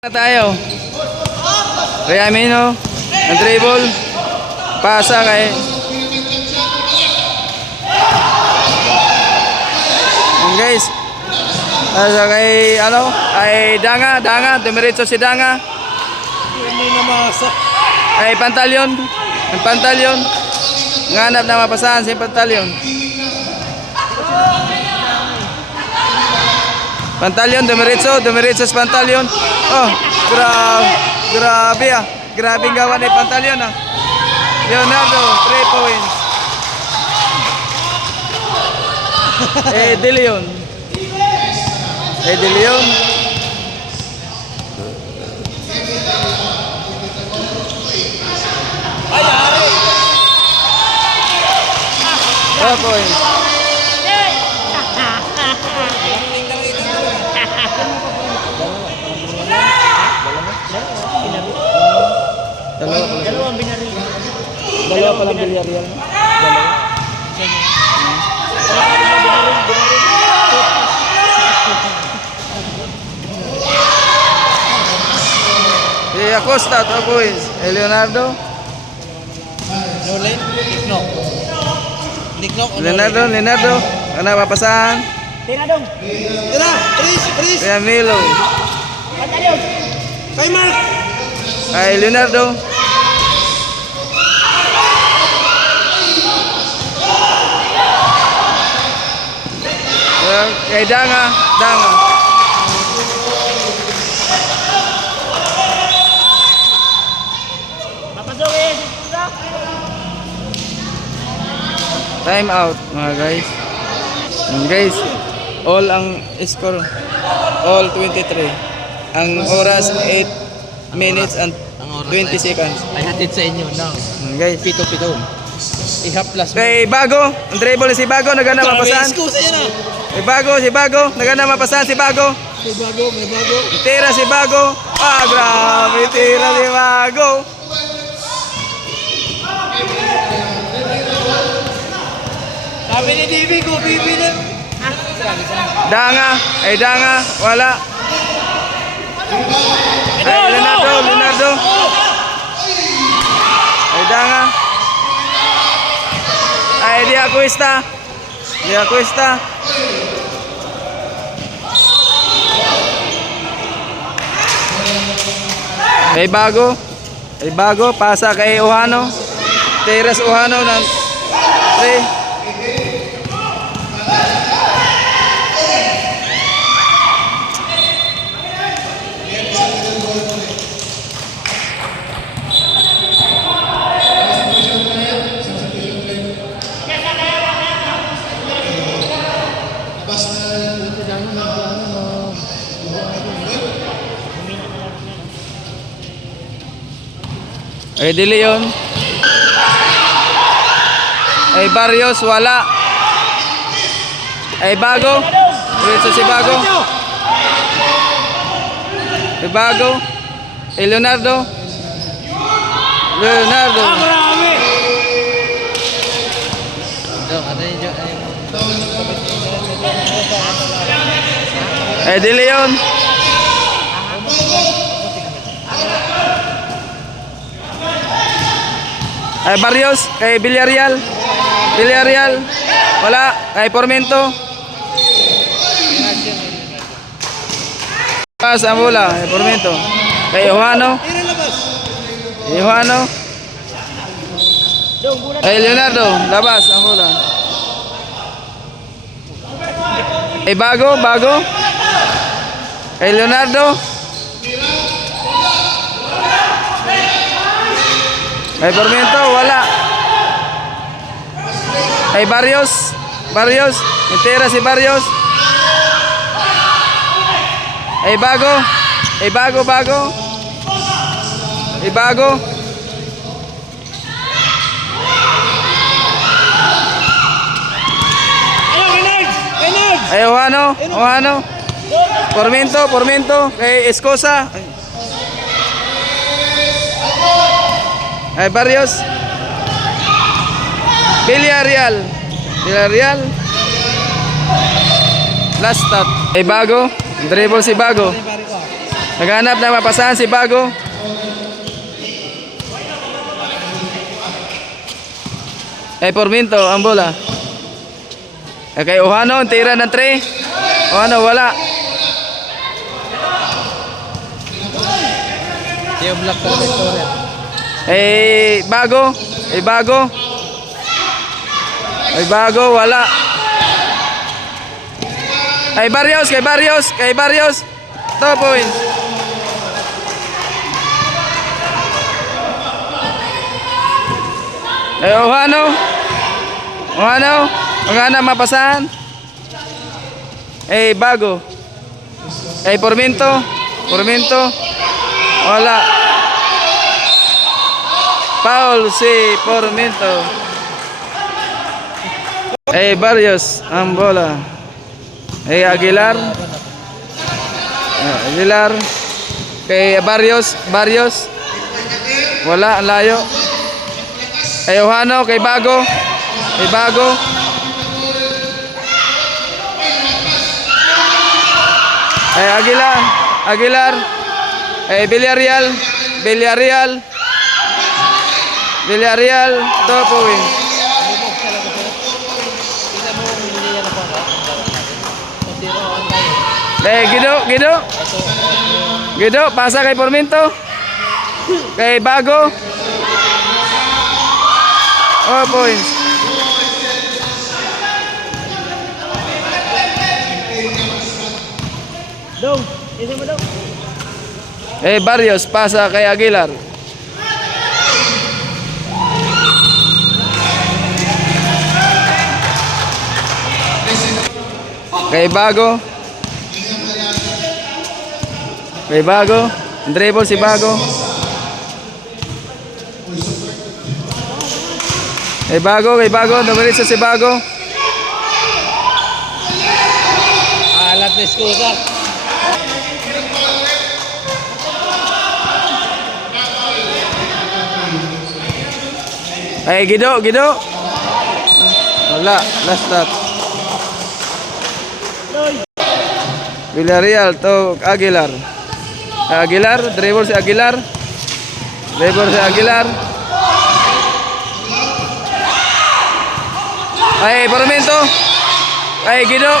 Na tayo. Kaya Amino, ang dribble, pasa kay guys. Pasa kay ano? Ay Danga, dumiretso si Danga. Hindi na masa. Ay Pantalyon. Ang Pantalyon. Nganap na mapasahan si Pantalyon. Pantalyon, dumiretso si Pantalyon. Oh, grabe ah. Grabing gawa ni Pantalyon ah. Leonardo, 3 points. De Leon. De Leon. Ay, ari. 2 points. Dalawang binaril. Dalawa palang Villarreal. Dalawa. Si Acosta, 2 points. Leonardo. Nolen, Niknok. Leonardo. Ano papasahan? Tinadong. Tira, Chris. Kaya Milo. Pantalyon. Kay Mark. Kay Leonardo. Kay Danga. Papasukin. Time out mga guys. And guys, all ang score, all 23. Ang oras 8 minutes and 20 seconds. Ay hatid sa inyo now. Guys, Pito. Iha plus. kay Bago, ang dribble si Bago, nagana mapasahan. Si Bago, nagana mapasahan si Bago. May bago. Tira si Bago. Ah, grabe, tira si Bago. Sabi ni DB ko, bibili. Danga, wala. Ay, Leonardo. Ay, Danga. Ay, Di Acuesta. Ay, Bago, pasa kay Ohano. Teras Ohano ng 3. Ay De Leon. Ay Barrios, wala. Ay Bago. Diretso si Bago. Ay Bago. Ay Leonardo. Marami. Ay De Leon. Ay Barrios, kay Villarreal, wala, kay Formento. Pas ang bola, kay Formento. Kay Johano. Kay Leonardo, labas ang bola. Kay Bago. Kay Leonardo. Ay Formento, wala. Ay Barrios, entera si Barrios. Ay Bago. Ay Johano. Formento, kay Escosa. Ay Barrios. Villarreal. Last stop. Ay Bago. Dribble si Bago. Naghanap ng mapasahan si Bago. Porminto ang bola. Kay Ohano, tira ng 3. Ohano, wala. Yung black card Victoria. Bago. Bago. Bago, wala. Barrios. Kay Barrios. 2 points. Ohano. Ohano mapasahan. Bago. Porminto. Wala. Foul si Porminto. Barrios ang bola. Aguilar. Aguilar. Kay Barrios. Wala, ang layo. Ohano, kay Bago. Aguilar. Villarreal. 2 points. Gido, pasa kay Porminto. Kay Bago. 2 points. Dong, isa mo dong. Barrios, pasa kay Aguilar. Kay Bago. Dribble si Bago. Kay Bago. Numerito si Bago. Alat na skuta. Gido. Wala, last shot. Villarreal to Aguilar. Dribble si Aguilar. Porminto. Gido.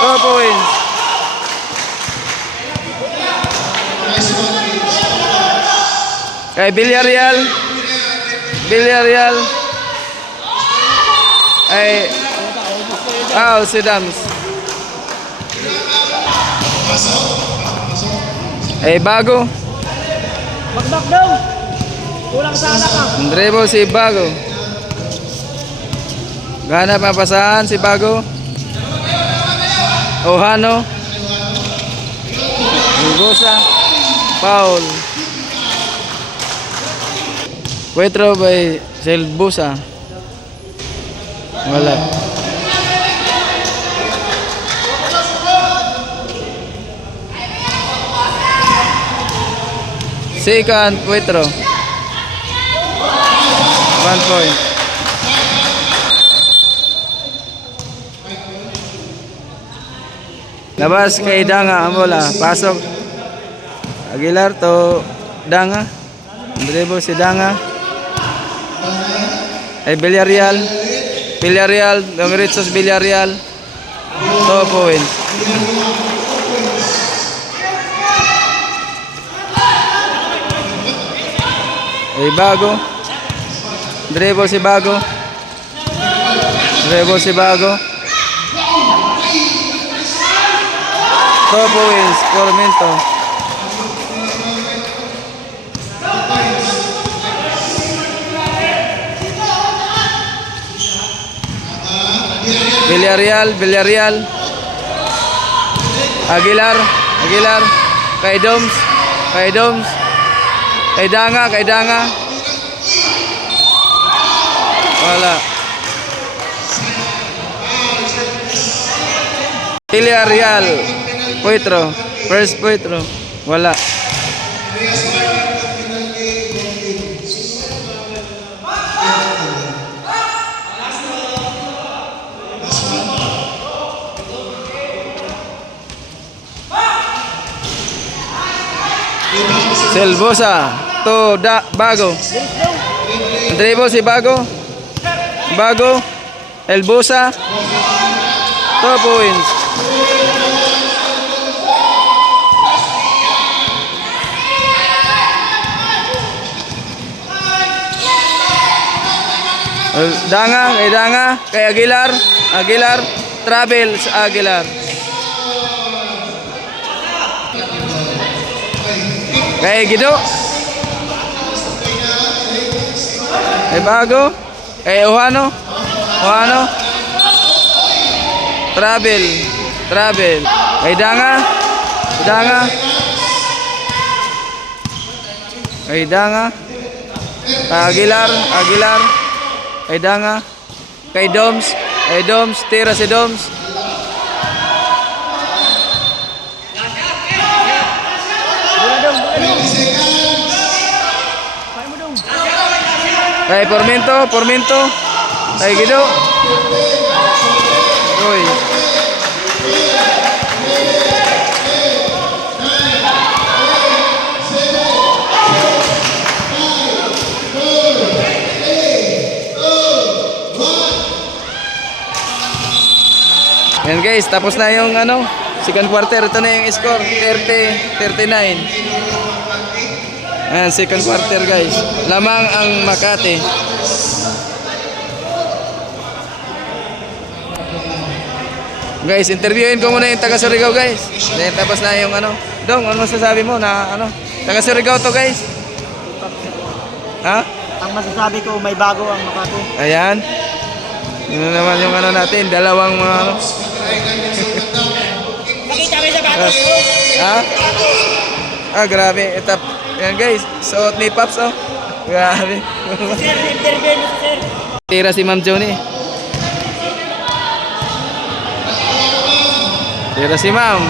2 points. Villarreal. Si Dams. Bago. Bagbak dong. Kulang sa anak ka. Dribble si Bago. Ganap ang pasahan si Bago. Ohano. Busa. Foul. Cuatro by Selbusa. Wala. Second, Cuatro. 1 point. Labas kay Danga ang bola. Pasok. Aguilar to Danga. Dribble si Danga. Villarreal. Numeritos Villarreal. 2 points. Bago. Dribble si Bago. 2 points. Porminto. Villarreal. Aguilar. Kay Doms. Kay Danga. Wala. Villarreal. Cuatro. First Cuatro. Wala. Selbosa to Bago. Dribble si Bago. Bago. Elbosa. 2 points. Danga, kay Aguilar, travel sa Aguilar. Kay Gido. Kay Bago, kay Ohano, travel, kay Danga, kay Danga, Aguilar, kay Danga, kay Doms, tira si Doms. Kay Formento, kay Gido. Uy. Yan guys, tapos na yung second quarter. Ito na yung score, 30-39. Ayan, second quarter guys. Lamang ang Makati. Guys, interviewin ko muna yung taga Surigao guys. Then tapos na yung Dong, ano masasabi mo na taga Surigao to guys? Ha? Ang masasabi ko, may bago ang Makati. Ayan. Yun na naman yung natin, dalawang mga Makita mo sa bago. Ha? Grabe. Yan guys, suot ni Paps Grabe. Sir, interview mo sir. Tira si Ma'am Joni. Tira si Ma'am.